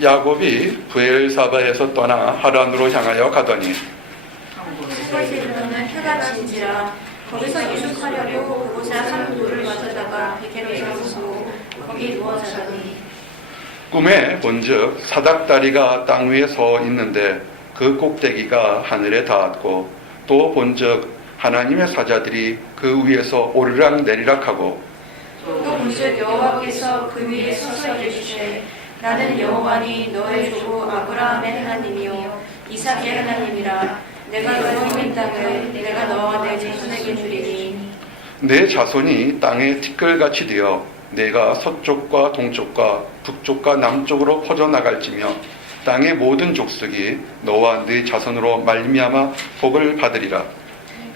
야곱이 브엘사바에서 떠나 하란으로 향하여 가더니 그곳에 이르러는 해가 진지라 거기서 유숙하려고 그곳에 한 돌을 가져다가 베개로 삼고 거기 누워 자더니 꿈에 본즉 사닥다리가 땅 위에 서 있는데 그 꼭대기가 하늘에 닿았고 또 본즉 하나님의 사자들이 그 위에서 오르락 내리락하고 또 본즉 여호와께서 그 위에 서서 이르시되 나는 여호와니 너의 조부 아브라함의 하나님이요 이삭의 하나님이라 내가 누워 있는 땅을 내가 너와 내 자손에게 주리니 내 자손이 땅에 티끌같이 되어 내가 서쪽과 동쪽과 북쪽과 남쪽으로 퍼져나갈지며 땅의 모든 족속이 너와 네 자손으로 말미암아 복을 받으리라.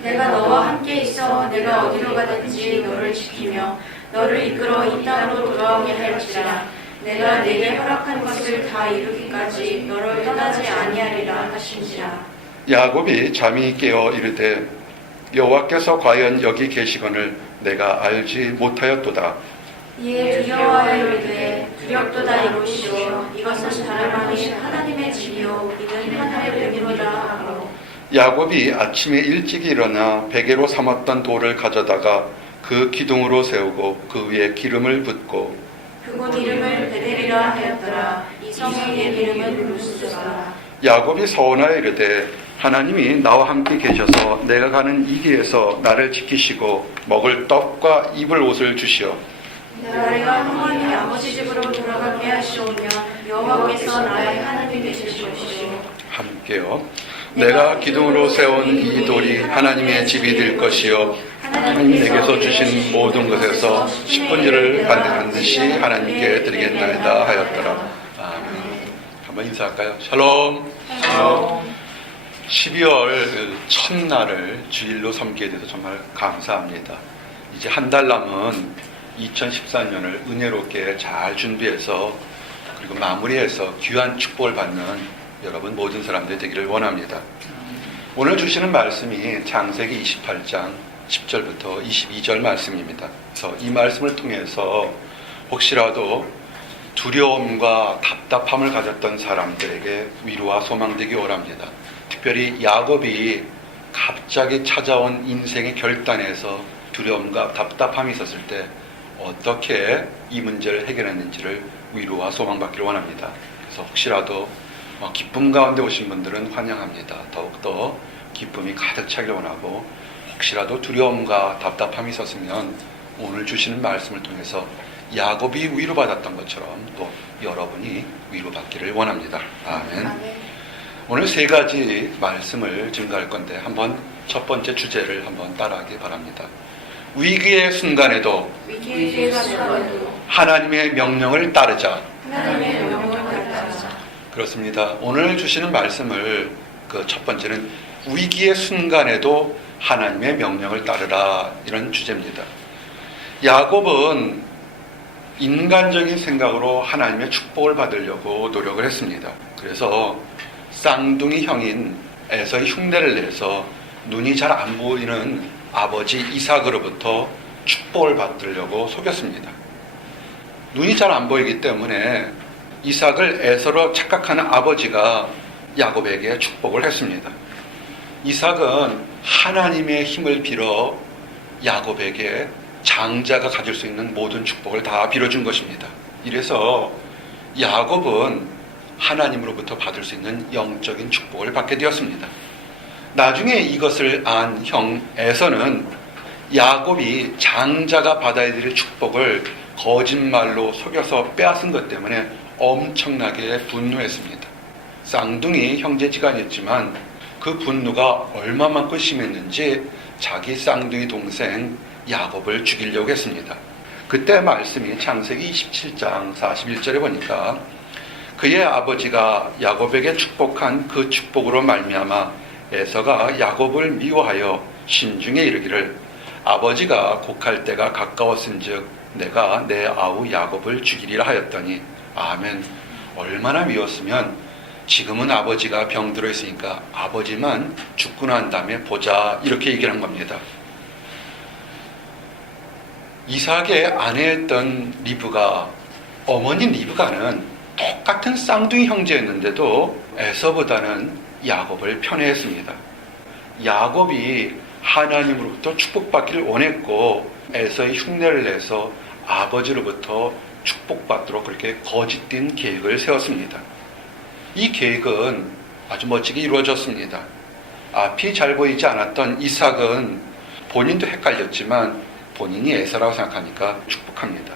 내가 너와 함께 있어 내가 어디로 가든지 너를 지키며 너를 이끌어 이 땅으로 돌아오게 할지라 내가 내게 허락한 것을 다 이루기까지 너를 떠나지 아니하리라 하신지라. 야곱이 잠이 깨어 이르되 여호와께서 과연 여기 계시거늘 내가 알지 못하였도다. 이에 두려워하여 이르되 두렵도다 이곳이요 이것은 다름 아닌 하나님의 집이요 이는 하늘의 벽이로다 하고 야곱이 아침에 일찍 일어나 베개로 삼았던 돌을 가져다가 그 기둥으로 세우고 그 위에 기름을 붓고 그곳 이름을 베델이라 하였더라. 이 성의 이름은 루스더라. 야곱이 서원하여 이르되 하나님이 나와 함께 계셔서 내가 가는 이 길에서 나를 지키시고 먹을 떡과 입을 옷을 주시오. 내가 하나님의 아버지 집으로 돌아가게 하시오며 여호와께서 나의 하나님 되실 것이요. 함께요. 내가 기둥으로 세운 이 돌이 하나님의 집이 될 것이요 하나님 내게서 주신 모든 것에서 10분지를 반드시 하나님께 드리겠나이다 하였더라. 아멘. 한번 인사할까요? 샬롬. 샬롬. 12월 첫날을 주일로 섬기게 돼서 정말 감사합니다. 이제 한 달 남은 2014년을 은혜롭게 잘 준비해서 그리고 마무리해서 귀한 축복을 받는 여러분 모든 사람들이 되기를 원합니다. 오늘 주시는 말씀이 창세기 28장 10절부터 22절 말씀입니다. 그래서 이 말씀을 통해서 혹시라도 두려움과 답답함을 가졌던 사람들에게 위로와 소망되기 원합니다. 특별히 야곱이 갑자기 찾아온 인생의 결단에서 두려움과 답답함이 있었을 때 어떻게 이 문제를 해결했는지를 위로와 소망받기를 원합니다. 그래서 혹시라도 기쁨 가운데 오신 분들은 환영합니다. 더욱더 기쁨이 가득 차기를 원하고 혹시라도 두려움과 답답함이 있었으면 오늘 주시는 말씀을 통해서 야곱이 위로받았던 것처럼 또 여러분이 위로받기를 원합니다. 아멘. 오늘 세 가지 말씀을 증거할 건데 한번 첫 번째 주제를 한번 따라하기 바랍니다. 위기의 순간에도 하나님의 명령을 따르자. 그렇습니다. 오늘 주시는 말씀을 첫 번째는 위기의 순간에도 하나님의 명령을 따르라 이런 주제입니다. 야곱은 인간적인 생각으로 하나님의 축복을 받으려고 노력을 했습니다. 그래서 쌍둥이 형인 에서의 흉내를 내서 눈이 잘 안 보이는 아버지 이삭으로부터 축복을 받으려고 속였습니다. 눈이 잘 안 보이기 때문에 이삭을 에서로 착각하는 아버지가 야곱에게 축복을 했습니다. 이삭은 하나님의 힘을 빌어 야곱에게 장자가 가질 수 있는 모든 축복을 다 빌어준 것입니다. 이래서 야곱은 하나님으로부터 받을 수 있는 영적인 축복을 받게 되었습니다. 나중에 이것을 안 형 에서는 야곱이 장자가 받아야 될 축복을 거짓말로 속여서 빼앗은 것 때문에 엄청나게 분노했습니다. 쌍둥이 형제지간이었지만 그 분노가 얼마만큼 심했는지 자기 쌍둥이 동생 야곱을 죽이려고 했습니다. 그때 말씀이 창세기 27장 41절에 보니까 그의 아버지가 야곱에게 축복한 그 축복으로 말미암아 에서가 야곱을 미워하여 신중에 이르기를 아버지가 곡할 때가 가까웠은즉 내가 내 아우 야곱을 죽이리라 하였더니 아멘. 얼마나 미웠으면 지금은 아버지가 병들어 있으니까 아버지만 죽고 난 다음에 보자 이렇게 얘기를 한 겁니다. 이삭의 아내였던 리브가 어머니 리브가는 똑같은 쌍둥이 형제였는데도 에서보다는 야곱을 편애했습니다. 야곱이 하나님으로부터 축복받기를 원했고 에서의 흉내를 내서 아버지로부터 축복받도록 그렇게 거짓된 계획을 세웠습니다. 이 계획은 아주 멋지게 이루어졌습니다. 앞이 잘 보이지 않았던 이삭은 본인도 헷갈렸지만 본인이 에서라고 생각하니까 축복합니다.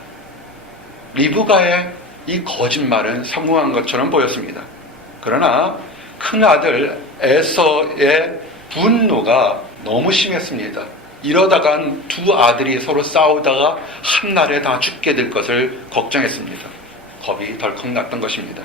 리브가의 이 거짓말은 성공한 것처럼 보였습니다. 그러나 큰아들 에서의 분노가 너무 심했습니다. 이러다간 두 아들이 서로 싸우다가 한날에 다 죽게 될 것을 걱정했습니다. 겁이 덜컥 났던 것입니다.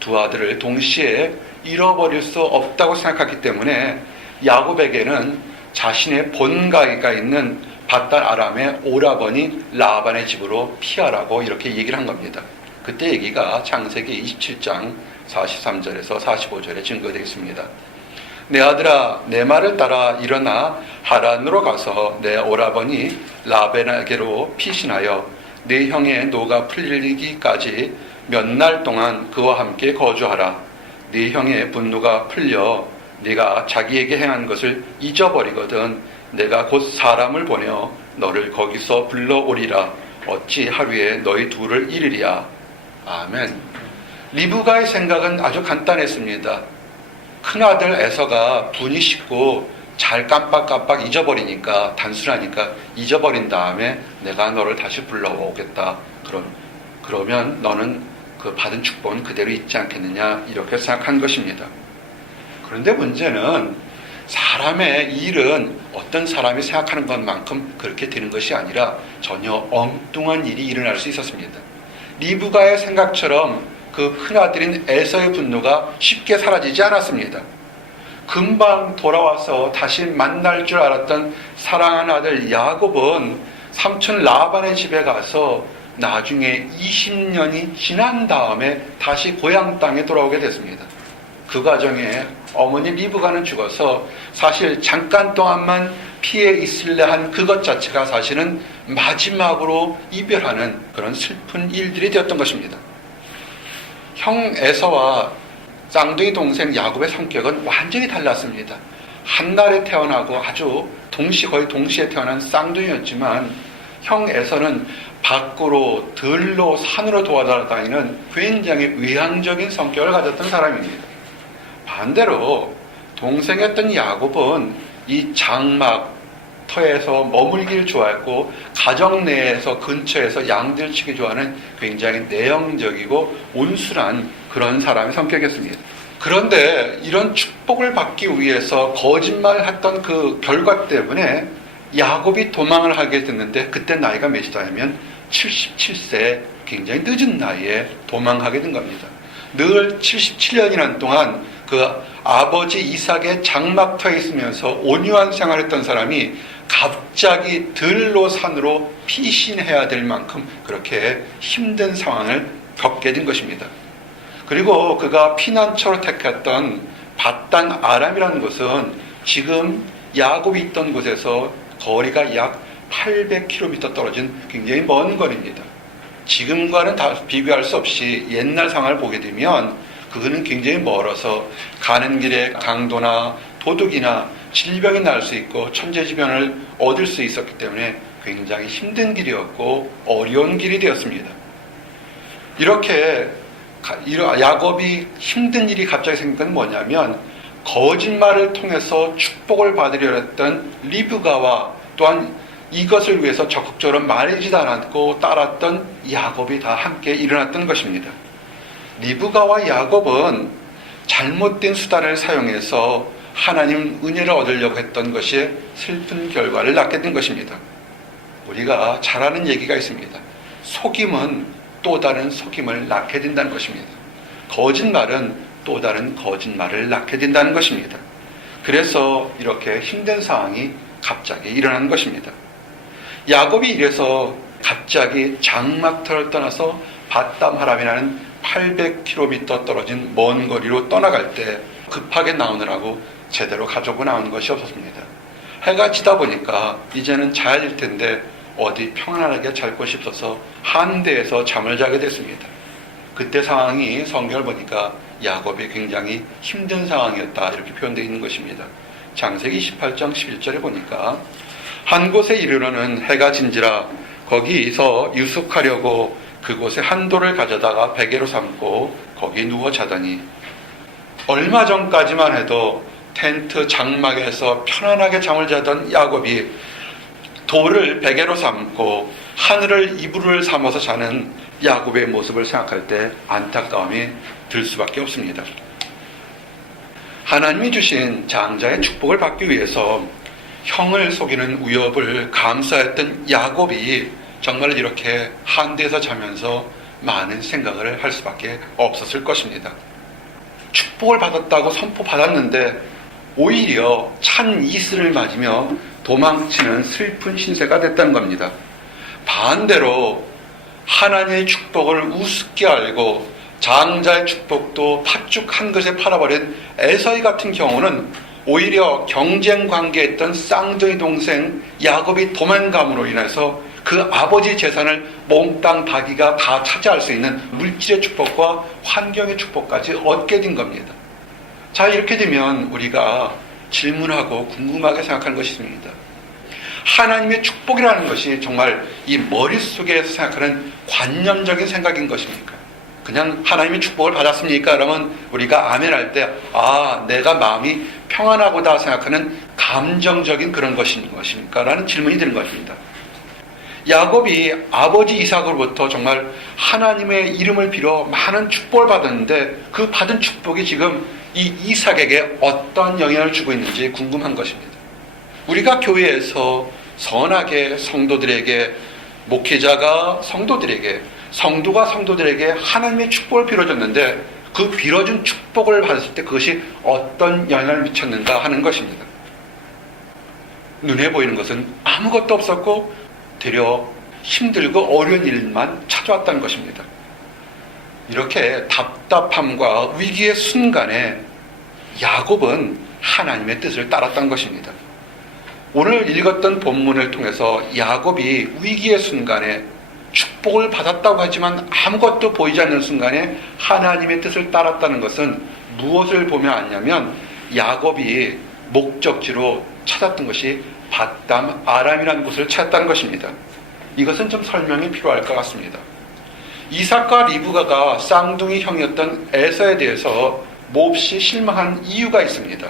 두 아들을 동시에 잃어버릴 수 없다고 생각했기 때문에 야곱에게는 자신의 본가가 있는 밧단 아람의 오라버니 라반의 집으로 피하라고 이렇게 얘기를 한 겁니다. 그때 얘기가 창세기 27장 43절에서 45절에 증거되어 있습니다. 내 아들아, 내 말을 따라 일어나 하란으로 가서 내 오라버니 라반에게로 피신하여 네 형의 노가 풀리기까지 몇 날 동안 그와 함께 거주하라. 네 형의 분노가 풀려 네가 자기에게 행한 것을 잊어버리거든 내가 곧 사람을 보내어 너를 거기서 불러오리라. 어찌 하루에 너희 둘을 잃으리야. 아멘. 리브가의 생각은 아주 간단했습니다. 큰아들 에서가 분이 식고 잘 깜빡깜빡 잊어버리니까, 단순하니까 잊어버린 다음에 내가 너를 다시 불러오겠다. 그러면 너는 그 받은 축복은 그대로 있지 않겠느냐, 이렇게 생각한 것입니다. 그런데 문제는 사람의 일은 어떤 사람이 생각하는 것만큼 그렇게 되는 것이 아니라 전혀 엉뚱한 일이 일어날 수 있었습니다. 리브가의 생각처럼 그 큰아들인 에서의 분노가 쉽게 사라지지 않았습니다. 금방 돌아와서 다시 만날 줄 알았던 사랑하는 아들 야곱은 삼촌 라반의 집에 가서 나중에 20년이 지난 다음에 다시 고향 땅에 돌아오게 됐습니다. 그 과정에 어머니 리브가는 죽어서 사실 잠깐 동안만 피해 있을래 한 그것 자체가 사실은 마지막으로 이별하는 그런 슬픈 일들이 되었던 것입니다. 형 에서와 쌍둥이 동생 야곱의 성격은 완전히 달랐습니다. 한날에 태어나고 아주 거의 동시에 태어난 쌍둥이였지만 형 에서는 밖으로 들로 산으로 돌아다니는 굉장히 외향적인 성격을 가졌던 사람입니다. 반대로 동생이었던 야곱은 이 장막터에서 머물기를 좋아했고 가정 내에서 근처에서 양들 치기 좋아하는 굉장히 내형적이고 온순한 그런 사람의 성격이었습니다. 그런데 이런 축복을 받기 위해서 거짓말을 했던 그 결과 때문에 야곱이 도망을 하게 됐는데 그때 나이가 몇이냐면 77세, 굉장히 늦은 나이에 도망하게 된 겁니다. 늘 77년이라는 동안 그 아버지 이삭의 장막터에 있으면서 온유한 생활했던 사람이 갑자기 들로 산으로 피신해야 될 만큼 그렇게 힘든 상황을 겪게 된 것입니다. 그리고 그가 피난처로 택했던 밧단 아람이라는 곳은 지금 야곱이 있던 곳에서 거리가 약 800km 떨어진 굉장히 먼 거리입니다. 지금과는 다 비교할 수 없이 옛날 상황을 보게 되면 그거는 굉장히 멀어서 가는 길에 강도나 도둑이나 질병이 날 수 있고 천재지변을 얻을 수 있었기 때문에 굉장히 힘든 길이었고 어려운 길이 되었습니다. 이렇게 야곱이 힘든 일이 갑자기 생긴 건 뭐냐면 거짓말을 통해서 축복을 받으려 했던 리브가와 또한 이것을 위해서 적극적으로 말리지도 않았고 따랐던 야곱이 다 함께 일어났던 것입니다. 리브가와 야곱은 잘못된 수단을 사용해서 하나님 은혜를 얻으려고 했던 것이 슬픈 결과를 낳게 된 것입니다. 우리가 잘 아는 얘기가 있습니다. 속임은 또 다른 속임을 낳게 된다는 것입니다. 거짓말은 또 다른 거짓말을 낳게 된다는 것입니다. 그래서 이렇게 힘든 상황이 갑자기 일어나는 것입니다. 야곱이 이래서 갑자기 장막터를 떠나서 밧담하람이라는 800km 떨어진 먼 거리로 떠나갈 때 급하게 나오느라고 제대로 가지고 나온 것이 없었습니다. 해가 지다 보니까 이제는 자야될 텐데 어디 평안하게 잘 곳이 없어서 한 데에서 잠을 자게 됐습니다. 그때 상황이 성경을 보니까 야곱이 굉장히 힘든 상황이었다 이렇게 표현되어 있는 것입니다. 창세기 28장 11절에 보니까 한 곳에 이르러는 해가 진지라 거기서 유숙하려고 그곳에 한 돌을 가져다가 베개로 삼고 거기 누워 자더니 얼마 전까지만 해도 텐트 장막에서 편안하게 잠을 자던 야곱이 돌을 베개로 삼고 하늘을 이불을 삼아서 자는 야곱의 모습을 생각할 때 안타까움이 들 수밖에 없습니다. 하나님이 주신 장자의 축복을 받기 위해서 형을 속이는 위협을 감수했던 야곱이 정말 이렇게 한대에서 자면서 많은 생각을 할 수밖에 없었을 것입니다. 축복을 받았다고 선포받았는데 오히려 찬 이슬을 맞으며 도망치는 슬픈 신세가 됐다는 겁니다. 반대로 하나님의 축복을 우습게 알고 장자의 축복도 팥죽 한 그릇에 팔아버린 에서이 같은 경우는 오히려 경쟁 관계에 있던 쌍둥이 동생 야곱이 도망감으로 인해서 그 아버지 재산을 몽땅 자기가 다 차지할 수 있는 물질의 축복과 환경의 축복까지 얻게 된 겁니다. 자, 이렇게 되면 우리가 질문하고 궁금하게 생각하는 것이 있습니다. 하나님의 축복이라는 것이 정말 이 머릿속에서 생각하는 관념적인 생각인 것입니까? 그냥 하나님의 축복을 받았습니까? 그러면 우리가 아멘 할 때 내가 마음이 평안하고다 생각하는 감정적인 그런 것인 것입니까? 라는 질문이 드는 것입니다. 야곱이 아버지 이삭으로부터 정말 하나님의 이름을 빌어 많은 축복을 받았는데 그 받은 축복이 지금 이 이삭에게 어떤 영향을 주고 있는지 궁금한 것입니다. 우리가 교회에서 선하게 성도들에게, 목회자가 성도들에게, 성도가 성도들에게 하나님의 축복을 빌어줬는데 그 빌어준 축복을 받았을 때 그것이 어떤 영향을 미쳤는가 하는 것입니다. 눈에 보이는 것은 아무것도 없었고 되려 힘들고 어려운 일만 찾아왔다는 것입니다. 이렇게 답답함과 위기의 순간에 야곱은 하나님의 뜻을 따랐다는 것입니다. 오늘 읽었던 본문을 통해서 야곱이 위기의 순간에 축복을 받았다고 하지만 아무것도 보이지 않는 순간에 하나님의 뜻을 따랐다는 것은 무엇을 보면 아냐면 야곱이 목적지로 찾았던 것이 밧담 아람이라는 곳을 찾았다는 것입니다. 이것은 좀 설명이 필요할 것 같습니다. 이삭과 리브가가 쌍둥이 형이었던 에서에 대해서 몹시 실망한 이유가 있습니다.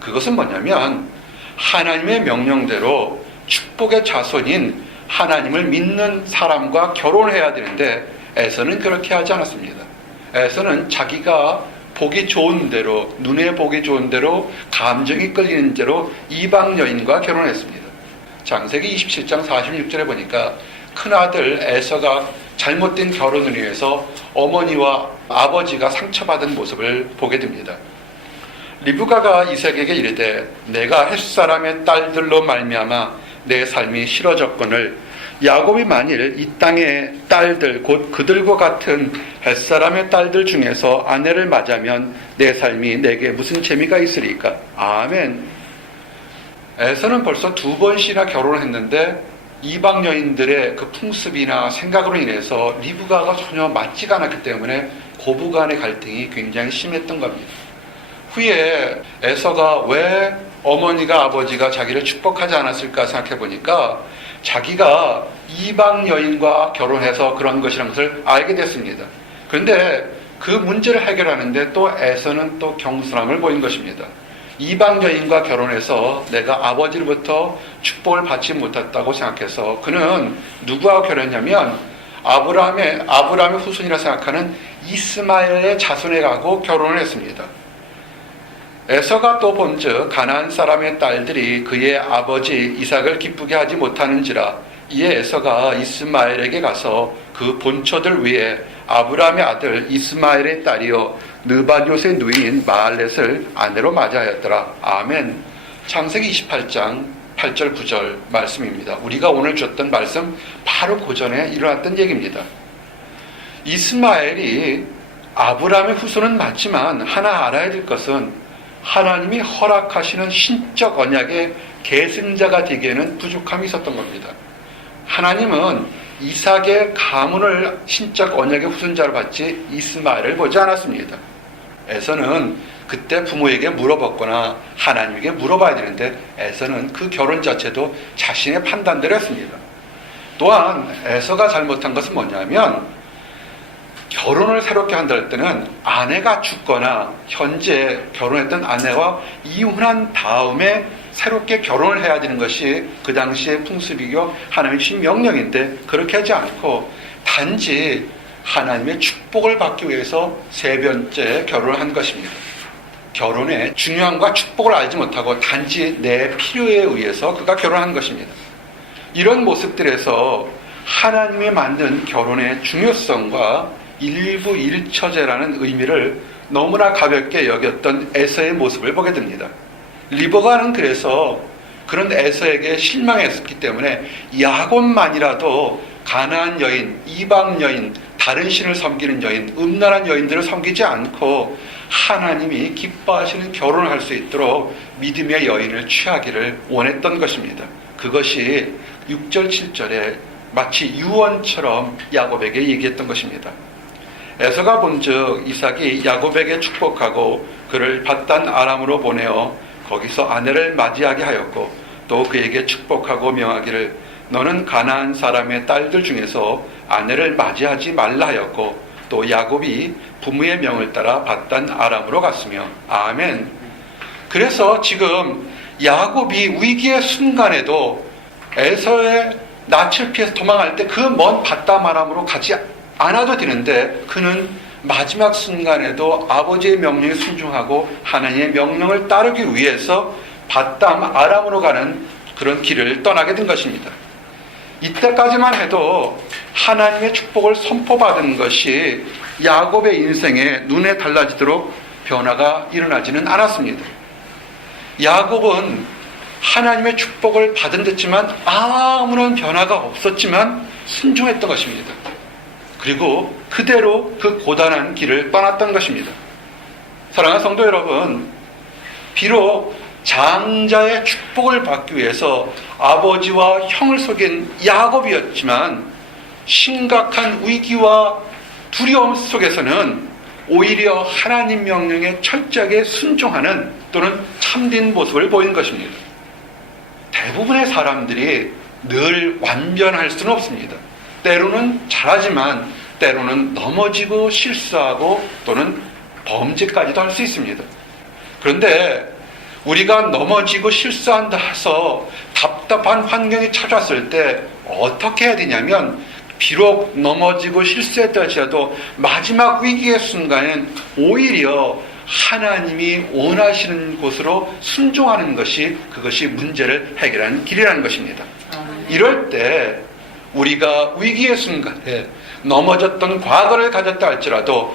그것은 뭐냐면 하나님의 명령대로 축복의 자손인 하나님을 믿는 사람과 결혼해야 되는데 에서는 그렇게 하지 않았습니다. 에서는 자기가 보기 좋은 대로, 눈에 보기 좋은 대로, 감정이 끌리는 대로 이방 여인과 결혼했습니다. 창세기 27장 46절에 보니까 큰아들 에서가 잘못된 결혼을 위해서 어머니와 아버지가 상처받은 모습을 보게 됩니다. 리브가가 이삭에게 이르되 내가 햇사람의 딸들로 말미암아 내 삶이 싫어졌거늘 야곱이 만일 이 땅의 딸들 곧 그들과 같은 햇사람의 딸들 중에서 아내를 맞으면 내 삶이 내게 무슨 재미가 있으리까? 아멘. 에서는 벌써 2번씩이나 결혼을 했는데 이방 여인들의 그 풍습이나 생각으로 인해서 리브가가 전혀 맞지가 않았기 때문에 고부간의 갈등이 굉장히 심했던 겁니다. 후에 에서가 왜 어머니가 아버지가 자기를 축복하지 않았을까 생각해 보니까 자기가 이방 여인과 결혼해서 그런 것이라는 것을 알게 됐습니다. 그런데 그 문제를 해결하는데 또 에서는 또 경솔함을 보인 것입니다. 이방 여인과 결혼해서 내가 아버지로부터 축복을 받지 못했다고 생각해서 그는 누구와 결혼했냐면 아브라함의 후손이라 생각하는 이스마엘의 자손에 가고 결혼을 했습니다. 에서가 또 본즉 가나안 사람의 딸들이 그의 아버지 이삭을 기쁘게 하지 못하는지라 이에 에서가 이스마엘에게 가서 그 본처들 위에 아브라함의 아들 이스마엘의 딸이요 느바뇽의 누이인 마알렛을 아내로 맞이하였더라. 아멘. 창세기 28장 8절 9절 말씀입니다. 우리가 오늘 줬던 말씀 바로 그 전에 일어났던 얘기입니다. 이스마엘이 아브라함의 후손은 맞지만 하나 알아야 될 것은 하나님이 허락하시는 신적 언약의 계승자가 되기에는 부족함이 있었던 겁니다. 하나님은 이삭의 가문을 신적 언약의 후손자로 받지 이스마엘을 보지 않았습니다. 에서는 그때 부모에게 물어봤거나 하나님에게 물어봐야 되는데 에서는 그 결혼 자체도 자신의 판단대로 했습니다. 또한 에서가 잘못한 것은 뭐냐면 결혼을 새롭게 한다 할 때는 아내가 죽거나 현재 결혼했던 아내와 이혼한 다음에 새롭게 결혼을 해야 되는 것이 그 당시의 풍습이고 하나님의 주신 명령인데 그렇게 하지 않고 단지 하나님의 축복을 받기 위해서 세 번째 결혼을 한 것입니다. 결혼의 중요함과 축복을 알지 못하고 단지 내 필요에 의해서 그가 결혼한 것입니다. 이런 모습들에서 하나님이 만든 결혼의 중요성과 일부 일처제라는 의미를 너무나 가볍게 여겼던 에서의 모습을 보게 됩니다. 리버가는 그래서 그런 에서에게 실망했기 때문에 야곱만이라도 가나안 여인, 이방 여인, 다른 신을 섬기는 여인, 음란한 여인들을 섬기지 않고 하나님이 기뻐하시는 결혼을 할 수 있도록 믿음의 여인을 취하기를 원했던 것입니다. 그것이 6절, 7절에 마치 유언처럼 야곱에게 얘기했던 것입니다. 에서가 본즉 이삭이 야곱에게 축복하고 그를 밧단 아람으로 보내어 거기서 아내를 맞이하게 하였고 또 그에게 축복하고 명하기를 너는 가나안 사람의 딸들 중에서 아내를 맞이하지 말라 하였고 또 야곱이 부모의 명을 따라 밧단 아람으로 갔으며 아멘. 그래서 지금 야곱이 위기의 순간에도 에서의 낯을 피해서 도망할 때 그 먼 밧단 아람으로 가지 않아도 되는데 그는 마지막 순간에도 아버지의 명령에 순종하고 하나님의 명령을 따르기 위해서 밧담 아람으로 가는 그런 길을 떠나게 된 것입니다. 이때까지만 해도 하나님의 축복을 선포받은 것이 야곱의 인생에 눈에 달라지도록 변화가 일어나지는 않았습니다. 야곱은 하나님의 축복을 받은 듯지만 아무런 변화가 없었지만 순종했던 것입니다. 그리고 그대로 그 고단한 길을 떠났던 것입니다. 사랑하는 성도 여러분, 비록 장자의 축복을 받기 위해서 아버지와 형을 속인 야곱이었지만 심각한 위기와 두려움 속에서는 오히려 하나님 명령에 철저하게 순종하는 또는 참된 모습을 보인 것입니다. 대부분의 사람들이 늘 완전할 수는 없습니다. 때로는 잘하지만 때로는 넘어지고 실수하고 또는 범죄까지도 할 수 있습니다. 그런데 우리가 넘어지고 실수한다 해서 답답한 환경이 찾아왔을 때 어떻게 해야 되냐면 비록 넘어지고 실수했다 할지라도 마지막 위기의 순간엔 오히려 하나님이 원하시는 곳으로 순종하는 것이 그것이 문제를 해결하는 길이라는 것입니다. 이럴 때 우리가 위기의 순간에 넘어졌던 과거를 가졌다 할지라도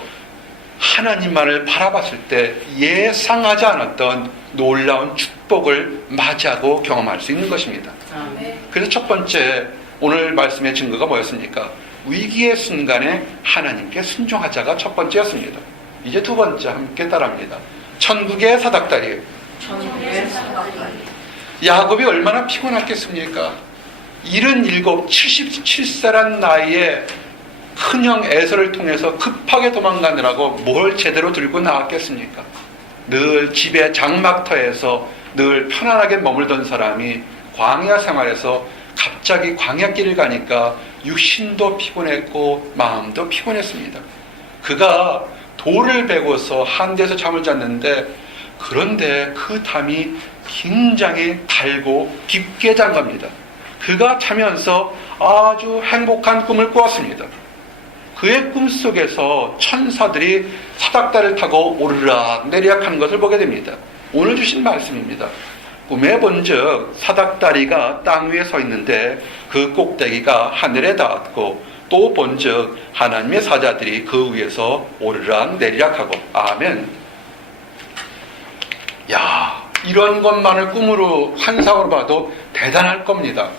하나님만을 바라봤을 때 예상하지 않았던 놀라운 축복을 맞이하고 경험할 수 있는 것입니다. 그래서 첫 번째 오늘 말씀의 증거가 뭐였습니까? 위기의 순간에 하나님께 순종하자가 첫 번째였습니다. 이제 두 번째 함께 따라합니다. 천국의 사닥다리. 야곱이 얼마나 피곤했겠습니까? 77, 77세란 나이에 큰형 에서를 통해서 급하게 도망가느라고 뭘 제대로 들고 나왔겠습니까? 늘 집에 장막터에서 늘 편안하게 머물던 사람이 광야 생활에서 갑자기 광야길을 가니까 육신도 피곤했고 마음도 피곤했습니다. 그가 돌을 베고서 한 데서 잠을 잤는데 그런데 그 담이 굉장히 달고 깊게 잔 겁니다. 그가 자면서 아주 행복한 꿈을 꾸었습니다. 그의 꿈속에서 천사들이 사닥다리를 타고 오르락 내리락 하는 것을 보게 됩니다. 오늘 주신 말씀입니다. 꿈에 본즉 사닥다리가 땅 위에 서 있는데 그 꼭대기가 하늘에 닿았고 또 본즉 하나님의 사자들이 그 위에서 오르락 내리락 하고 아멘. 야, 이런 것만을 꿈으로 환상으로 봐도 대단할 겁니다.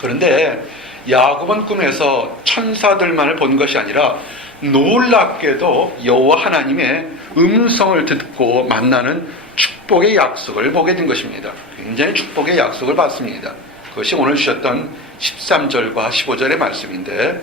그런데 야곱은 꿈에서 천사들만을 본 것이 아니라 놀랍게도 여호와 하나님의 음성을 듣고 만나는 축복의 약속을 보게 된 것입니다. 굉장히 축복의 약속을 받습니다. 그것이 오늘 주셨던 13절과 15절의 말씀인데,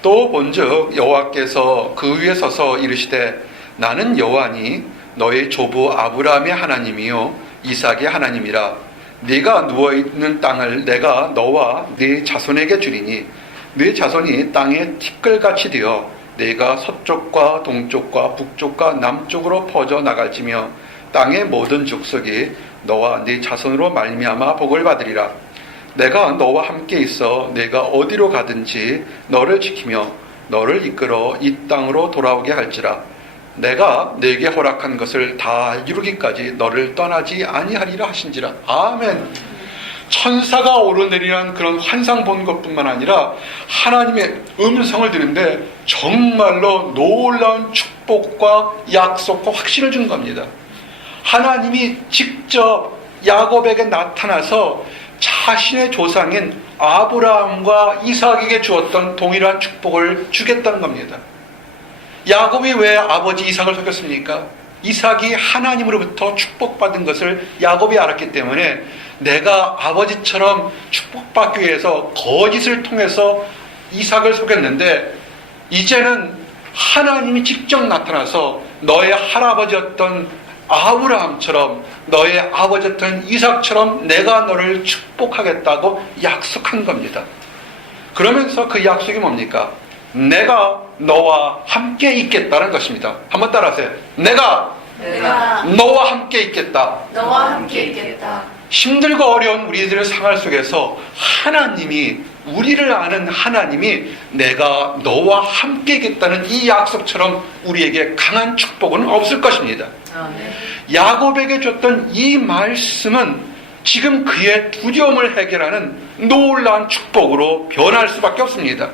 또 본즉 여호와께서 그 위에 서서 이르시되 나는 여호와니 너의 조부 아브라함의 하나님이요 이삭의 하나님이라. 네가 누워있는 땅을 내가 너와 네 자손에게 주리니 네 자손이 땅에 티끌같이 되어 네가 서쪽과 동쪽과 북쪽과 남쪽으로 퍼져 나갈지며 땅의 모든 족속이 너와 네 자손으로 말미암아 복을 받으리라. 내가 너와 함께 있어 네가 어디로 가든지 너를 지키며 너를 이끌어 이 땅으로 돌아오게 할지라. 내가 네게 허락한 것을 다 이루기까지 너를 떠나지 아니하리라 하신지라. 아멘. 천사가 오르내리는 그런 환상 본 것뿐만 아니라 하나님의 음성을 들은데 정말로 놀라운 축복과 약속과 확신을 준 겁니다. 하나님이 직접 야곱에게 나타나서 자신의 조상인 아브라함과 이삭에게 주었던 동일한 축복을 주겠다는 겁니다. 야곱이 왜 아버지 이삭을 속였습니까? 이삭이 하나님으로부터 축복받은 것을 야곱이 알았기 때문에 내가 아버지처럼 축복받기 위해서 거짓을 통해서 이삭을 속였는데, 이제는 하나님이 직접 나타나서 너의 할아버지였던 아브라함처럼 너의 아버지였던 이삭처럼 내가 너를 축복하겠다고 약속한 겁니다. 그러면서 그 약속이 뭡니까? 내가 너와 함께 있겠다는 것입니다. 한번 따라하세요. 내가 너와 함께 있겠다. 너와 함께 있겠다. 힘들고 어려운 우리들의 생활 속에서 하나님이, 우리를 아는 하나님이 내가 너와 함께 있겠다는 이 약속처럼 우리에게 강한 축복은 없을 것입니다. 야곱에게 줬던 이 말씀은 지금 그의 두려움을 해결하는 놀라운 축복으로 변할 수밖에 없습니다.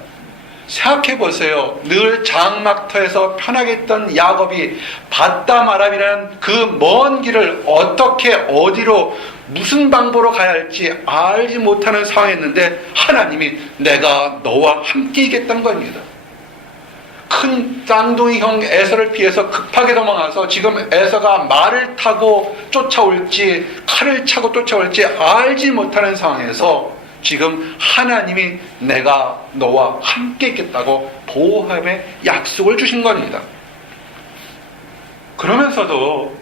생각해 보세요. 늘 장막터에서 편하게 있던 야곱이 바담 아람이라는 그 먼 길을 어떻게, 어디로, 무슨 방법으로 가야 할지 알지 못하는 상황이었는데 하나님이 내가 너와 함께 있겠다는 겁니다. 큰 쌍둥이 형 에서를 피해서 급하게 도망가서 지금 에서가 말을 타고 쫓아올지 칼을 차고 쫓아올지 알지 못하는 상황에서 지금 하나님이 내가 너와 함께 있겠다고 보호함의 약속을 주신 겁니다. 그러면서도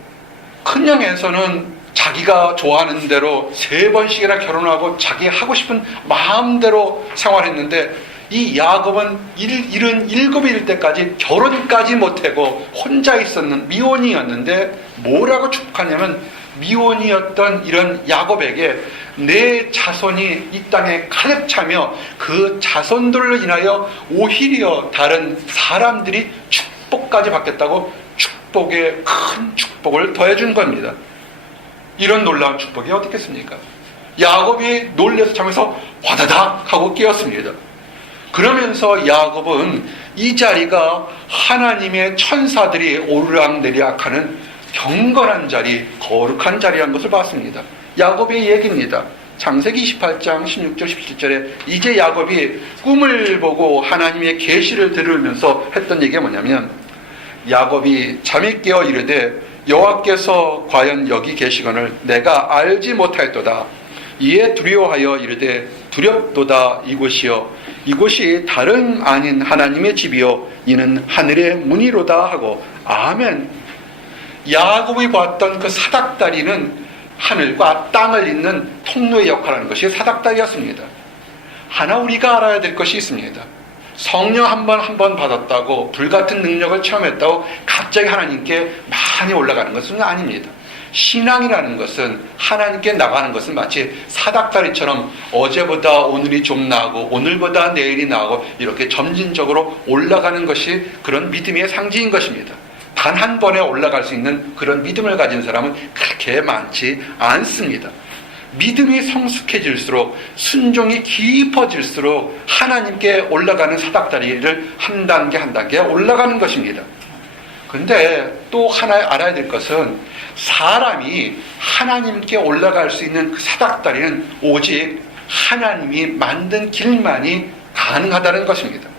큰형 에서는 자기가 좋아하는 대로 3번씩이나 결혼하고 자기 하고 싶은 마음대로 생활했는데, 이 야곱은 77일 때까지 결혼까지 못하고 혼자 있었는 미혼이었는데 뭐라고 축복하냐면, 미혼이었던 이런 야곱에게 내 자손이 이 땅에 가득 차며 그 자손들로 인하여 오히려 다른 사람들이 축복까지 받겠다고 축복에 큰 축복을 더해준 겁니다. 이런 놀라운 축복이 어떻겠습니까? 야곱이 놀래서 잠에서 와다닥 하고 깨었습니다. 그러면서 야곱은 이 자리가 하나님의 천사들이 오르락내리락하는 경건한 자리, 거룩한 자리라는 것을 봤습니다. 야곱의 얘기입니다. 창세기 28장 16절 17절에 이제 야곱이 꿈을 보고 하나님의 계시를 들으면서 했던 얘기가 뭐냐면, 야곱이 잠이 깨어 이르되 여호와께서 과연 여기 계시거늘 내가 알지 못하였도다. 이에 두려워하여 이르되 두렵도다. 이곳이여 이곳이 다름 아닌 하나님의 집이요 이는 하늘의 문이로다 하고. 아멘. 야곱이 봤던 그 사닥다리는 하늘과 땅을 잇는 통로의 역할을 하는 것이 사닥다리였습니다. 하나 우리가 알아야 될 것이 있습니다. 성령 한 번 받았다고, 불같은 능력을 체험했다고 갑자기 하나님께 많이 올라가는 것은 아닙니다. 신앙이라는 것은, 하나님께 나가는 것은 마치 사닥다리처럼 어제보다 오늘이 좀 나아고 오늘보다 내일이 나아고 이렇게 점진적으로 올라가는 것이 그런 믿음의 상징인 것입니다. 단 한 번에 올라갈 수 있는 그런 믿음을 가진 사람은 그렇게 많지 않습니다. 믿음이 성숙해질수록, 순종이 깊어질수록 하나님께 올라가는 사닥다리를 한 단계 한 단계 올라가는 것입니다. 그런데 또 하나 알아야 될 것은, 사람이 하나님께 올라갈 수 있는 그 사닥다리는 오직 하나님이 만든 길만이 가능하다는 것입니다.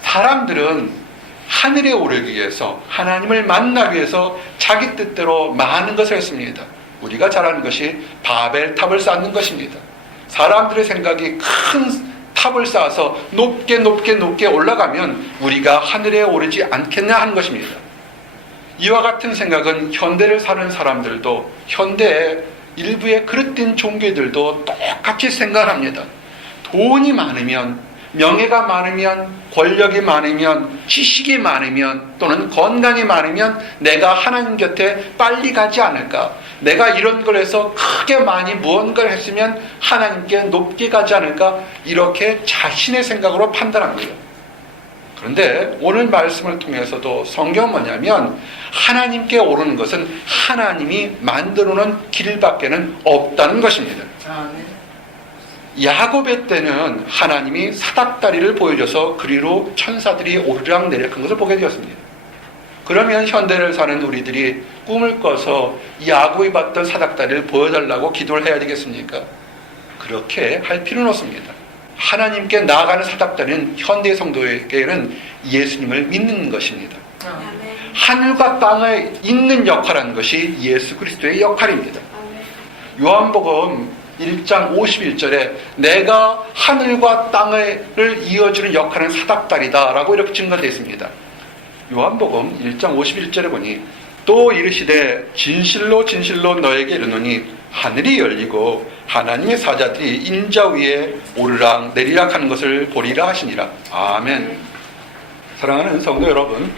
사람들은 하늘에 오르기 위해서, 하나님을 만나기 위해서 자기 뜻대로 많은 것을 했습니다. 우리가 잘 아는 것이 바벨탑을 쌓는 것입니다. 사람들의 생각이 큰 탑을 쌓아서 높게 올라가면 우리가 하늘에 오르지 않겠냐 하는 것입니다. 이와 같은 생각은 현대를 사는 사람들도, 현대의 일부의 그릇된 종교들도 똑같이 생각합니다. 돈이 많으면, 명예가 많으면, 권력이 많으면, 지식이 많으면, 또는 건강이 많으면 내가 하나님 곁에 빨리 가지 않을까? 내가 이런 걸 해서 크게 많이 무언가를 했으면 하나님께 높게 가지 않을까? 이렇게 자신의 생각으로 판단합니다. 그런데 오늘 말씀을 통해서도 성경은 뭐냐면 하나님께 오르는 것은 하나님이 만들어 놓은 길밖에는 없다는 것입니다. 야곱의 때는 하나님이 사닥다리를 보여줘서 그리로 천사들이 오르락 내리락 한 것을 보게 되었습니다. 그러면 현대를 사는 우리들이 꿈을 꿔서 야곱이 봤던 사닥다리를 보여달라고 기도를 해야 되겠습니까? 그렇게 할 필요는 없습니다. 하나님께 나아가는 사닥다리는 현대 성도에게는 예수님을 믿는 것입니다. 하늘과 땅에 있는 역할하는 것이 예수 그리스도의 역할입니다. 요한복음 1장 51절에 내가 하늘과 땅을 이어주는 역할은 사닥다리다 라고 이렇게 증거되어 있습니다. 요한복음 1장 51절에 보니 또 이르시되 진실로 너에게 이르노니 하늘이 열리고 하나님의 사자들이 인자 위에 오르락 내리락 하는 것을 보리라 하시니라. 아멘. 사랑하는 성도 여러분,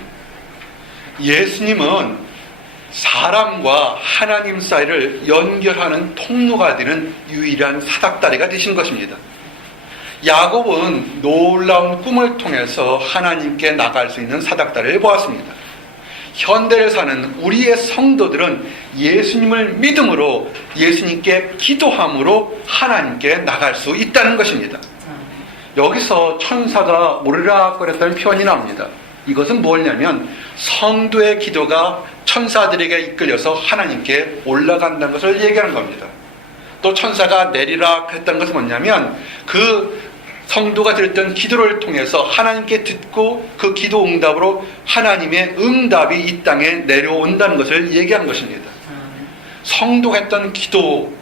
예수님은 사람과 하나님 사이를 연결하는 통로가 되는 유일한 사닥다리가 되신 것입니다. 야곱은 놀라운 꿈을 통해서 하나님께 나갈 수 있는 사닥다리를 보았습니다. 현대를 사는 우리의 성도들은 예수님을 믿음으로 예수님께 기도함으로 하나님께 나갈 수 있다는 것입니다. 여기서 천사가 오르락거렸다는 표현이 나옵니다. 이것은 뭐냐면 성도의 기도가 천사들에게 이끌려서 하나님께 올라간다는 것을 얘기하는 겁니다. 또 천사가 내리락 했다는 것은 뭐냐면 그 성도가 드렸던 기도를 통해서 하나님께 듣고 그 기도 응답으로 하나님의 응답이 이 땅에 내려온다는 것을 얘기하는 것입니다. 성도가 했던 기도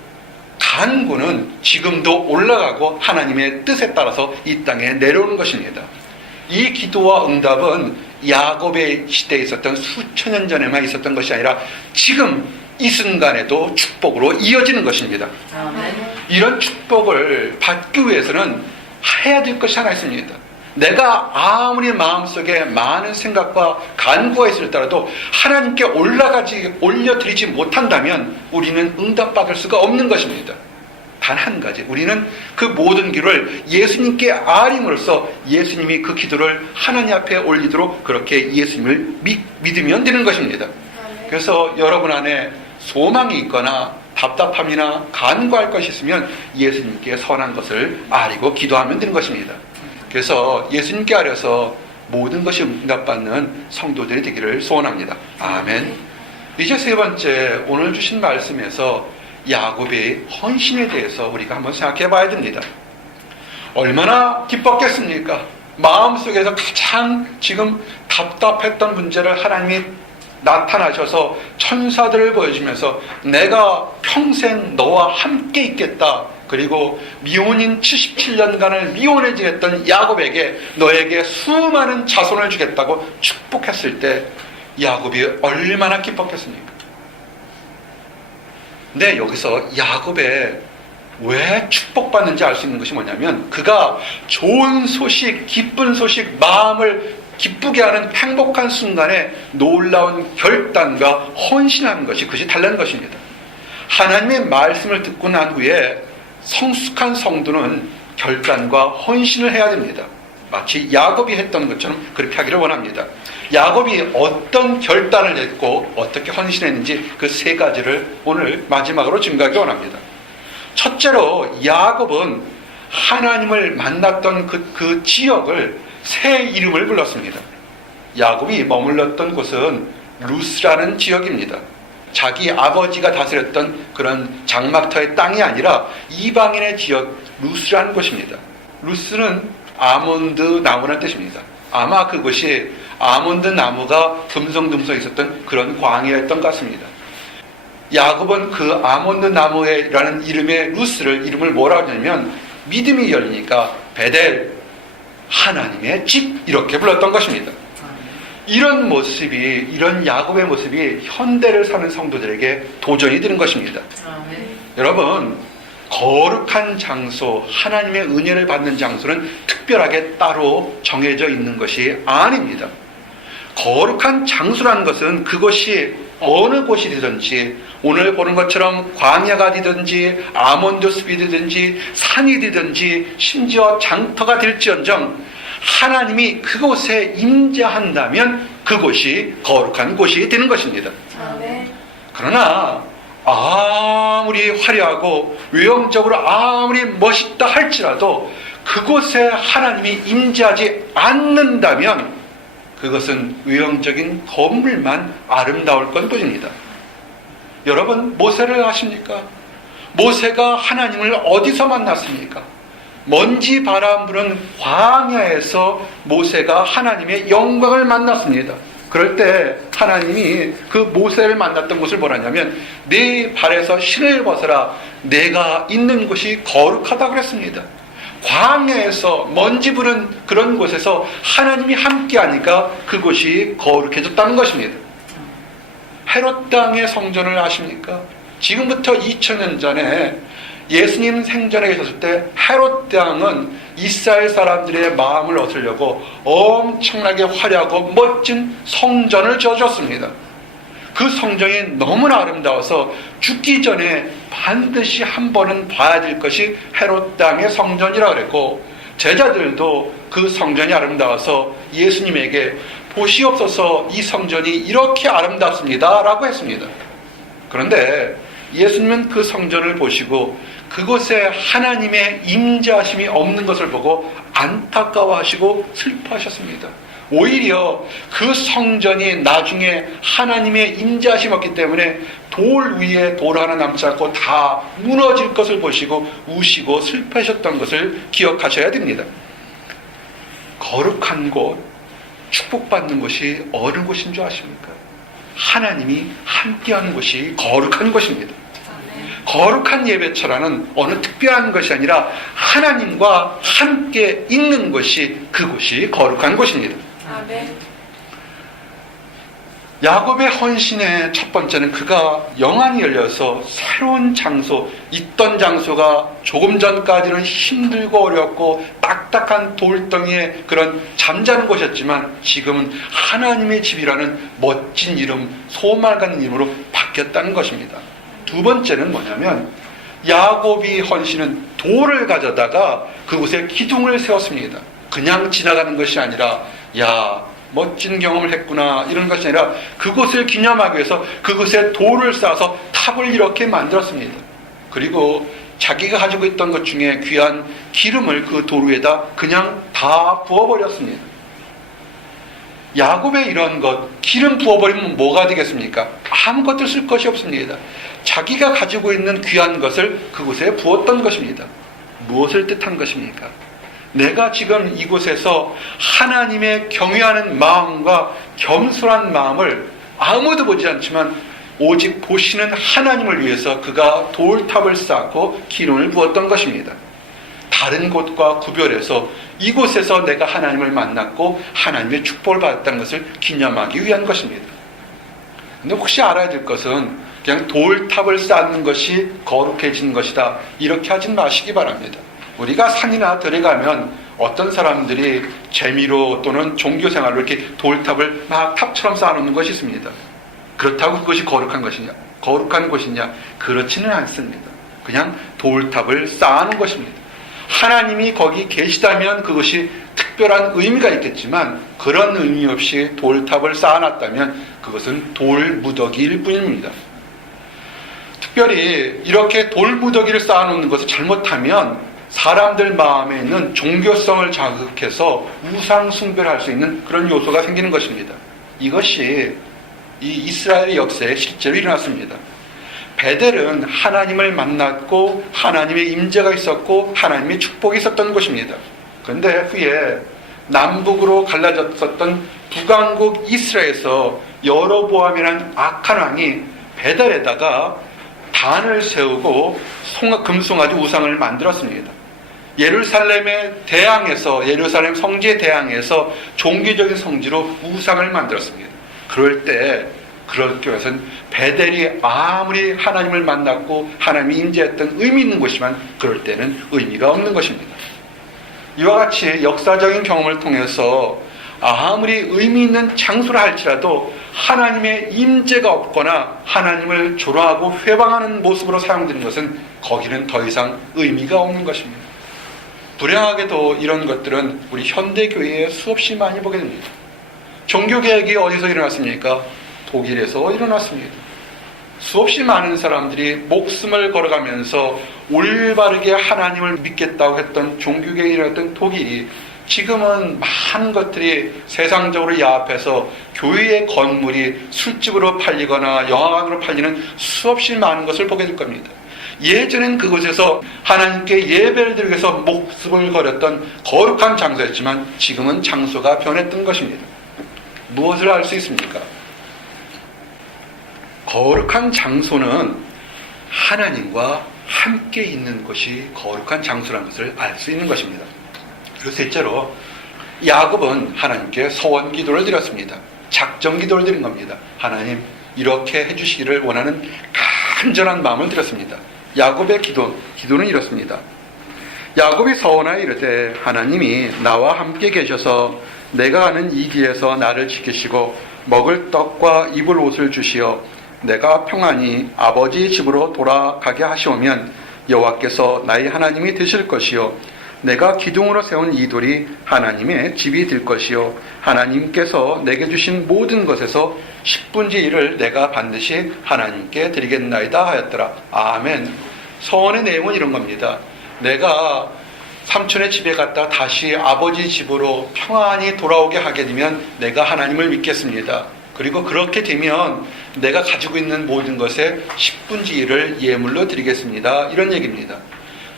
간구는 지금도 올라가고 하나님의 뜻에 따라서 이 땅에 내려오는 것입니다. 이 기도와 응답은 야곱의 시대에 있었던 수천 년 전에만 있었던 것이 아니라 지금 이 순간에도 축복으로 이어지는 것입니다. 이런 축복을 받기 위해서는 해야 될 것이 하나 있습니다. 내가 아무리 마음속에 많은 생각과 간구가 있을지라도 하나님께 올려드리지 못한다면 우리는 응답받을 수가 없는 것입니다. 단 한 가지, 우리는 그 모든 길을 예수님께 아림으로써 예수님이 그 기도를 하나님 앞에 올리도록 그렇게 예수님을 믿으면 되는 것입니다. 그래서 여러분 안에 소망이 있거나 답답함이나 간구할 것이 있으면 예수님께 선한 것을 아리고 기도하면 되는 것입니다. 그래서 예수님께 아려서 모든 것이 응답받는 성도들이 되기를 소원합니다. 아멘. 이제 세 번째, 오늘 주신 말씀에서 야곱의 헌신에 대해서 우리가 한번 생각해 봐야 됩니다. 얼마나 기뻤겠습니까? 마음속에서 가장 지금 답답했던 문제를 하나님이 나타나셔서 천사들을 보여주면서 내가 평생 너와 함께 있겠다. 그리고 미혼인 77년간을 미혼해지겠던 야곱에게 너에게 수많은 자손을 주겠다고 축복했을 때 야곱이 얼마나 기뻤겠습니까? 근데 여기서 야곱의 왜 축복받는지 알 수 있는 것이 뭐냐면 그가 좋은 소식, 기쁜 소식, 마음을 기쁘게 하는 행복한 순간에 놀라운 결단과 헌신하는 것이 그것이 달라는 것입니다. 하나님의 말씀을 듣고 난 후에 성숙한 성도는 결단과 헌신을 해야 됩니다. 마치 야곱이 했던 것처럼 그렇게 하기를 원합니다. 야곱이 어떤 결단을 했고 어떻게 헌신했는지 그 세 가지를 오늘 마지막으로 증거하기 원합니다. 첫째로 야곱은 하나님을 만났던 그 지역을 새 이름을 불렀습니다. 야곱이 머물렀던 곳은 루스라는 지역입니다. 자기 아버지가 다스렸던 그런 장막터의 땅이 아니라 이방인의 지역 루스라는 곳입니다. 루스는 아몬드 나무라는 뜻입니다. 아마 그곳이 아몬드 나무가 듬성듬성 있었던 그런 광야였던 것 같습니다. 야곱은 그 아몬드 나무에라는 이름을 뭐라고 하냐면 믿음이 열리니까 베델, 하나님의 집, 이렇게 불렀던 것입니다. 이런 모습이, 이런 야곱의 모습이 현대를 사는 성도들에게 도전이 되는 것입니다. 여러분, 거룩한 장소, 하나님의 은혜를 받는 장소는 특별하게 따로 정해져 있는 것이 아닙니다. 거룩한 장소라는 것은 그것이 어느 곳이든지, 오늘 보는 것처럼 광야가 되든지 아몬드 숲이 되든지 산이 되든지 심지어 장터가 될지언정 하나님이 그곳에 임재한다면 그곳이 거룩한 곳이 되는 것입니다. 그러나 아무리 화려하고 외형적으로 아무리 멋있다 할지라도 그곳에 하나님이 임재하지 않는다면 그것은 외형적인 건물만 아름다울 것뿐입니다. 여러분, 모세를 아십니까? 모세가 하나님을 어디서 만났습니까? 먼지 바람 부는 광야에서 모세가 하나님의 영광을 만났습니다. 그럴 때 하나님이 그 모세를 만났던 곳을 뭐라냐면 네 발에서 신을 벗어라, 내가 있는 곳이 거룩하다고 그랬습니다. 광야에서 먼지 부는 그런 곳에서 하나님이 함께하니까 그곳이 거룩해졌다는 것입니다. 헤롯 땅의 성전을 아십니까? 지금부터 2000년 전에 예수님 생전에 계셨을 때 헤롯 땅은 이스라엘 사람들의 마음을 얻으려고 엄청나게 화려하고 멋진 성전을 지어줬습니다. 그 성전이 너무나 아름다워서 죽기 전에 반드시 한 번은 봐야 될 것이 헤롯 땅의 성전이라고 그랬고, 제자들도 그 성전이 아름다워서 예수님에게 보시옵소서, 이 성전이 이렇게 아름답습니다 라고 했습니다. 그런데 예수님은 그 성전을 보시고 그곳에 하나님의 임재하심이 없는 것을 보고 안타까워하시고 슬퍼하셨습니다. 오히려 그 성전이 나중에 하나님의 임재하심이 없기 때문에 돌 위에 돌 하나 남지 않고 다 무너질 것을 보시고 우시고 슬퍼하셨던 것을 기억하셔야 됩니다. 거룩한 곳, 축복받는 곳이 어느 곳인 줄 아십니까? 하나님이 함께하는 곳이 거룩한 곳입니다. 거룩한 예배처라는 어느 특별한 것이 아니라 하나님과 함께 있는 것이, 그곳이 거룩한 곳입니다. 야곱의 헌신의 첫 번째는 그가 영안이 열려서 새로운 장소, 있던 장소가 조금 전까지는 힘들고 어렵고 딱딱한 돌덩이의 그런 잠자는 곳이었지만 지금은 하나님의 집이라는 멋진 이름, 소망가는 이름으로 바뀌었다는 것입니다. 두 번째는 뭐냐면 야곱이 헌신은 돌을 가져다가 그곳에 기둥을 세웠습니다. 그냥 지나가는 것이 아니라 야, 멋진 경험을 했구나 이런 것이 아니라 그곳을 기념하기 위해서 그곳에 돌을 쌓아서 탑을 이렇게 만들었습니다. 그리고 자기가 가지고 있던 것 중에 귀한 기름을 그 돌 위에다 그냥 다 부어버렸습니다. 야곱의 이런 것, 기름 부어버리면 뭐가 되겠습니까? 아무것도 쓸 것이 없습니다. 자기가 가지고 있는 귀한 것을 그곳에 부었던 것입니다. 무엇을 뜻한 것입니까? 내가 지금 이곳에서 하나님의 경외하는 마음과 겸손한 마음을 아무도 보지 않지만 오직 보시는 하나님을 위해서 그가 돌탑을 쌓고 기름을 부었던 것입니다. 다른 곳과 구별해서 이곳에서 내가 하나님을 만났고 하나님의 축복을 받았다는 것을 기념하기 위한 것입니다. 근데 혹시 알아야 될 것은 그냥 돌탑을 쌓는 것이 거룩해진 것이다, 이렇게 하진 마시기 바랍니다. 우리가 산이나 들에 가면 어떤 사람들이 재미로 또는 종교생활로 이렇게 돌탑을 막 탑처럼 쌓아놓는 것이 있습니다. 그렇다고 그것이 거룩한 것이냐? 거룩한 곳이냐? 그렇지는 않습니다. 그냥 돌탑을 쌓아놓은 것입니다. 하나님이 거기 계시다면 그것이 특별한 의미가 있겠지만 그런 의미 없이 돌탑을 쌓아놨다면 그것은 돌무더기일 뿐입니다. 특별히 이렇게 돌무더기를 쌓아놓는 것을 잘못하면 사람들 마음에 있는 종교성을 자극해서 우상 숭배를 할 수 있는 그런 요소가 생기는 것입니다. 이것이 이 이스라엘의 역사에 실제로 일어났습니다. 베델은 하나님을 만났고 하나님의 임재가 있었고 하나님의 축복이 있었던 곳입니다. 그런데 후에 남북으로 갈라졌었던 북왕국 이스라엘에서 여로보암이라는 악한 왕이 베델에다가 단을 세우고 금송아지 우상을 만들었습니다. 예루살렘의 대항에서, 예루살렘 성지의 대항에서 종교적인 성지로 우상을 만들었습니다. 그럴 때 그런 교회에서는 베델이 아무리 하나님을 만났고 하나님이 임재했던 의미 있는 곳이지만 그럴 때는 의미가 없는 것입니다. 이와 같이 역사적인 경험을 통해서 아무리 의미 있는 장소라 할지라도 하나님의 임재가 없거나 하나님을 조롱하고 회방하는 모습으로 사용되는 것은 거기는 더 이상 의미가 없는 것입니다. 불행하게도 이런 것들은 우리 현대교회에 수없이 많이 보게 됩니다. 종교개혁이 어디서 일어났습니까? 독일에서 일어났습니다. 수없이 많은 사람들이 목숨을 걸어가면서 올바르게 하나님을 믿겠다고 했던 종교개혁이 일어났던 독일이 지금은 많은 것들이 세상적으로 야합해서 교회의 건물이 술집으로 팔리거나 영화관으로 팔리는 수없이 많은 것을 보게 될 겁니다. 예전엔 그곳에서 하나님께 예배를 드리기 위해서 목숨을 걸었던 거룩한 장소였지만 지금은 장소가 변했던 것입니다. 무엇을 알 수 있습니까? 거룩한 장소는 하나님과 함께 있는 것이 거룩한 장소라는 것을 알 수 있는 것입니다. 그리고 셋째로 야곱은 하나님께 서원 기도를 드렸습니다. 작정 기도를 드린 겁니다. 하나님 이렇게 해주시기를 원하는 간절한 마음을 드렸습니다. 야곱의 기도는 이렇습니다. 야곱이 서원하여 이르되 하나님이 나와 함께 계셔서 내가 가는 이 길에서 나를 지키시고 먹을 떡과 입을 옷을 주시어 내가 평안히 아버지 집으로 돌아가게 하시오면 여호와께서 나의 하나님이 되실 것이요 내가 기둥으로 세운 이 돌이 하나님의 집이 될 것이요 하나님께서 내게 주신 모든 것에서 10분의 1을 내가 반드시 하나님께 드리겠나이다 하였더라. 아멘. 서원의 내용은 이런 겁니다. 내가 삼촌의 집에 갔다 다시 아버지 집으로 평안히 돌아오게 하게 되면 내가 하나님을 믿겠습니다. 그리고 그렇게 되면 내가 가지고 있는 모든 것의 10분의 1을 예물로 드리겠습니다. 이런 얘기입니다.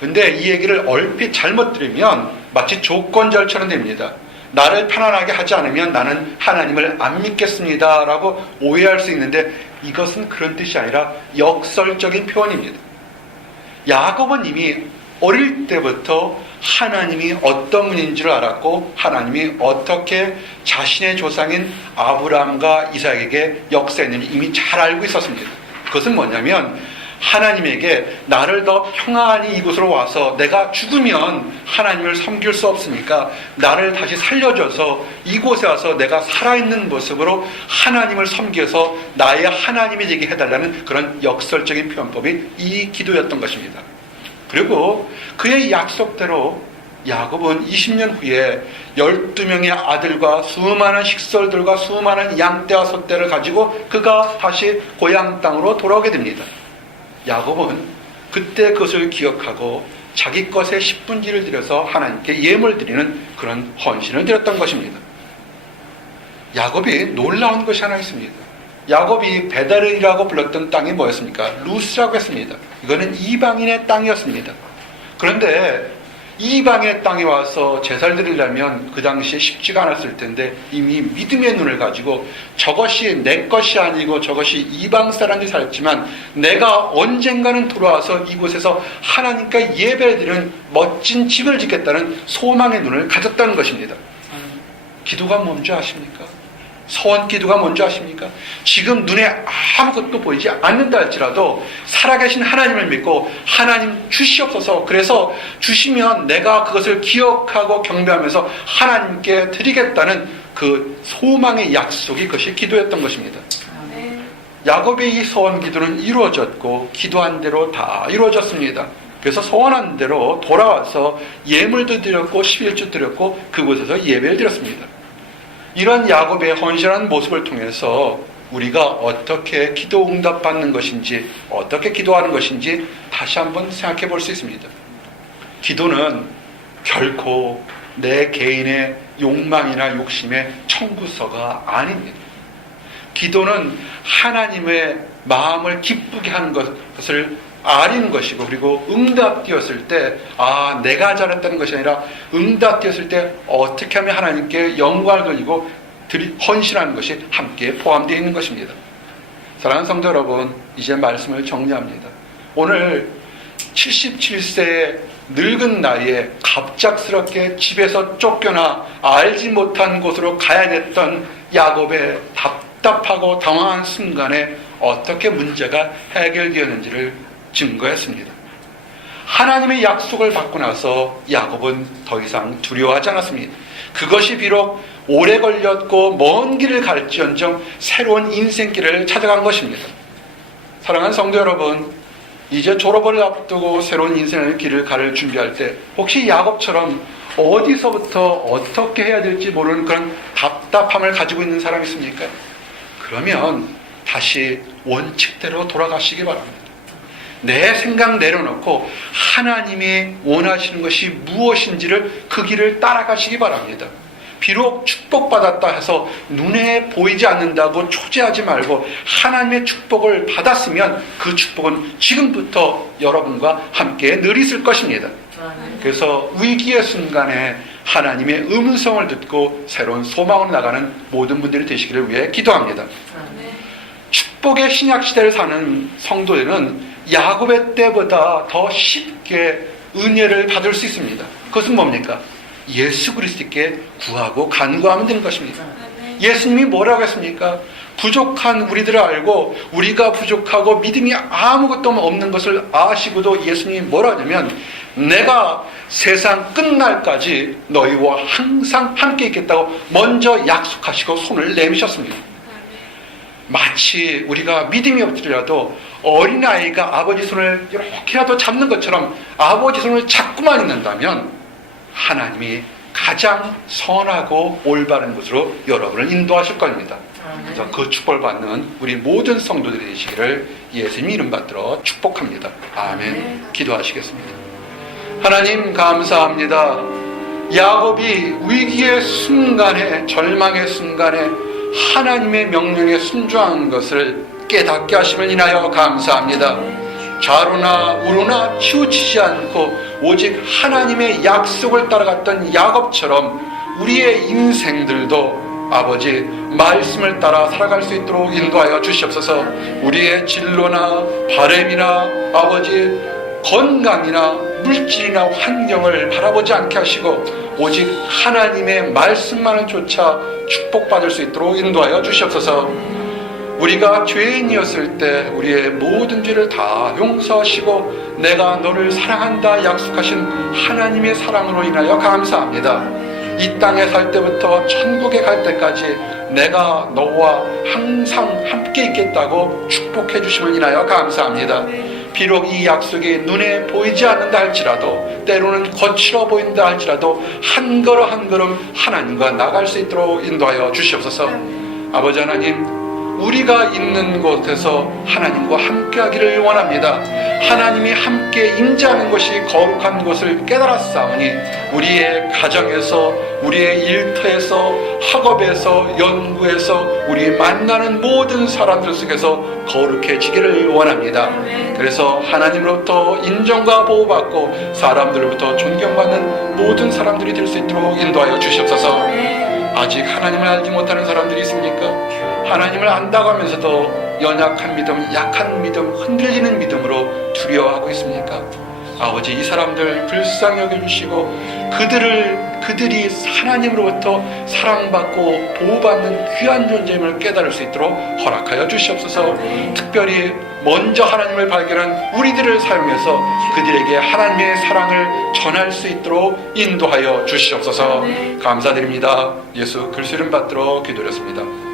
근데 이 얘기를 얼핏 잘못 들으면 마치 조건절처럼 됩니다. 나를 편안하게 하지 않으면 나는 하나님을 안 믿겠습니다 라고 오해할 수 있는데 이것은 그런 뜻이 아니라 역설적인 표현입니다. 야곱은 이미 어릴 때부터 하나님이 어떤 분인 줄 알았고 하나님이 어떻게 자신의 조상인 아브라함과 이삭에게 역사했는지 이미 잘 알고 있었습니다. 그것은 뭐냐면 하나님에게 나를 더 평안히 이곳으로 와서 내가 죽으면 하나님을 섬길 수 없으니까 나를 다시 살려줘서 이곳에 와서 내가 살아있는 모습으로 하나님을 섬겨서 나의 하나님이 되게 해달라는 그런 역설적인 표현법이 이 기도였던 것입니다. 그리고 그의 약속대로 야곱은 20년 후에 12명의 아들과 수많은 식솔들과 수많은 양떼와 소떼를 가지고 그가 다시 고향 땅으로 돌아오게 됩니다. 야곱은 그때 그것을 기억하고 자기 것의 10분의 1을 들여서 하나님께 예물 드리는 그런 헌신을 드렸던 것입니다. 야곱이 놀라운 것이 하나 있습니다. 야곱이 베델이라고 불렀던 땅이 뭐였습니까? 루스라고 했습니다. 이거는 이방인의 땅이었습니다. 그런데 이방의 땅에 와서 제사를 드리려면 그 당시에 쉽지가 않았을 텐데 이미 믿음의 눈을 가지고 저것이 내 것이 아니고 저것이 이방 사람들이 살았지만 내가 언젠가는 돌아와서 이곳에서 하나님께 예배를 드리는 멋진 집을 짓겠다는 소망의 눈을 가졌다는 것입니다. 기도가 뭔지 아십니까? 서원 기도가 뭔지 아십니까? 지금 눈에 아무것도 보이지 않는다 할지라도 살아계신 하나님을 믿고 하나님 주시옵소서, 그래서 주시면 내가 그것을 기억하고 경배하면서 하나님께 드리겠다는 그 소망의 약속이 그것이 기도였던 것입니다. 야곱의 이 서원 기도는 이루어졌고 기도한 대로 다 이루어졌습니다. 그래서 서원한 대로 돌아와서 예물도 드렸고 11조 드렸고 그곳에서 예배를 드렸습니다. 이런 야곱의 헌신한 모습을 통해서 우리가 어떻게 기도 응답받는 것인지, 어떻게 기도하는 것인지 다시 한번 생각해 볼 수 있습니다. 기도는 결코 내 개인의 욕망이나 욕심의 청구서가 아닙니다. 기도는 하나님의 마음을 기쁘게 하는 것을 아는 것이고, 그리고 응답되었을 때 내가 잘했다는 것이 아니라 응답되었을 때 어떻게 하면 하나님께 영광을 돌리고 헌신하는 것이 함께 포함되어 있는 것입니다. 사랑하는 성도 여러분, 이제 말씀을 정리합니다. 오늘 77세의 늙은 나이에 갑작스럽게 집에서 쫓겨나 알지 못한 곳으로 가야 됐던 야곱의 답답하고 당황한 순간에 어떻게 문제가 해결되었는지를 증거했습니다. 하나님의 약속을 받고 나서 야곱은 더 이상 두려워하지 않았습니다. 그것이 비록 오래 걸렸고 먼 길을 갈지언정 새로운 인생길을 찾아간 것입니다. 사랑하는 성도 여러분, 이제 졸업을 앞두고 새로운 인생의 길을 가를 준비할 때 혹시 야곱처럼 어디서부터 어떻게 해야 될지 모르는 그런 답답함을 가지고 있는 사람이 있습니까? 그러면 다시 원칙대로 돌아가시기 바랍니다. 내 생각 내려놓고 하나님이 원하시는 것이 무엇인지를 그 길을 따라가시기 바랍니다. 비록 축복받았다 해서 눈에 보이지 않는다고 초제하지 말고 하나님의 축복을 받았으면 그 축복은 지금부터 여러분과 함께 늘 있을 것입니다. 그래서 위기의 순간에 하나님의 음성을 듣고 새로운 소망으로 나가는 모든 분들이 되시기를 위해 기도합니다. 축복의 신약시대를 사는 성도들은 야곱의 때보다 더 쉽게 은혜를 받을 수 있습니다. 그것은 뭡니까? 예수 그리스도께 구하고 간구하면 되는 것입니다. 예수님이 뭐라고 했습니까? 부족한 우리들을 알고 우리가 부족하고 믿음이 아무것도 없는 것을 아시고도 예수님이 뭐라고 하냐면 내가 세상 끝날까지 너희와 항상 함께 있겠다고 먼저 약속하시고 손을 내미셨습니다. 마치 우리가 믿음이 없더라도 어린아이가 아버지 손을 이렇게라도 잡는 것처럼 아버지 손을 잡고만 있는다면 하나님이 가장 선하고 올바른 곳으로 여러분을 인도하실 겁니다. 그래서 그 축복을 받는 우리 모든 성도들이 되시기를 예수님 이름 받들어 축복합니다. 아멘. 기도하시겠습니다. 하나님 감사합니다. 야곱이 위기의 순간에 절망의 순간에 하나님의 명령에 순종한 것을 깨닫게 하심을 인하여 감사합니다. 좌로나 우로나 치우치지 않고 오직 하나님의 약속을 따라갔던 야곱처럼 우리의 인생들도 아버지 말씀을 따라 살아갈 수 있도록 인도하여 주시옵소서. 우리의 진로나 바램이나 아버지 건강이나 물질이나 환경을 바라보지 않게 하시고 오직 하나님의 말씀만을 쫓아 축복받을 수 있도록 인도하여 주시옵소서. 우리가 죄인이었을 때 우리의 모든 죄를 다 용서하시고 내가 너를 사랑한다 약속하신 하나님의 사랑으로 인하여 감사합니다. 이 땅에 살 때부터 천국에 갈 때까지 내가 너와 항상 함께 있겠다고 축복해 주심을 인하여 감사합니다. 비록 이 약속이 눈에 보이지 않는다 할지라도 때로는 거칠어 보인다 할지라도 한 걸음 한 걸음 하나님과 나갈 수 있도록 인도하여 주시옵소서. 아버지 하나님, 우리가 있는 곳에서 하나님과 함께하기를 원합니다. 하나님이 함께 임재하는 것이 거룩한 것을 깨달았사오니 우리의 가정에서 우리의 일터에서 학업에서 연구에서 우리 만나는 모든 사람들 속에서 거룩해지기를 원합니다. 그래서 하나님으로부터 인정과 보호받고 사람들로부터 존경받는 모든 사람들이 될 수 있도록 인도하여 주시옵소서. 아직 하나님을 알지 못하는 사람들이 있습니까? 하나님을 안다고 하면서도 연약한 믿음, 약한 믿음, 흔들리는 믿음으로 두려워하고 있습니까? 아버지, 이 사람들 불쌍히 여겨주시고 그들이 하나님으로부터 사랑받고 보호받는 귀한 존재임을 깨달을 수 있도록 허락하여 주시옵소서. 특별히 먼저 하나님을 발견한 우리들을 사용해서 그들에게 하나님의 사랑을 전할 수 있도록 인도하여 주시옵소서. 감사드립니다. 예수 그리스도 이름 받들어 기도드렸습니다.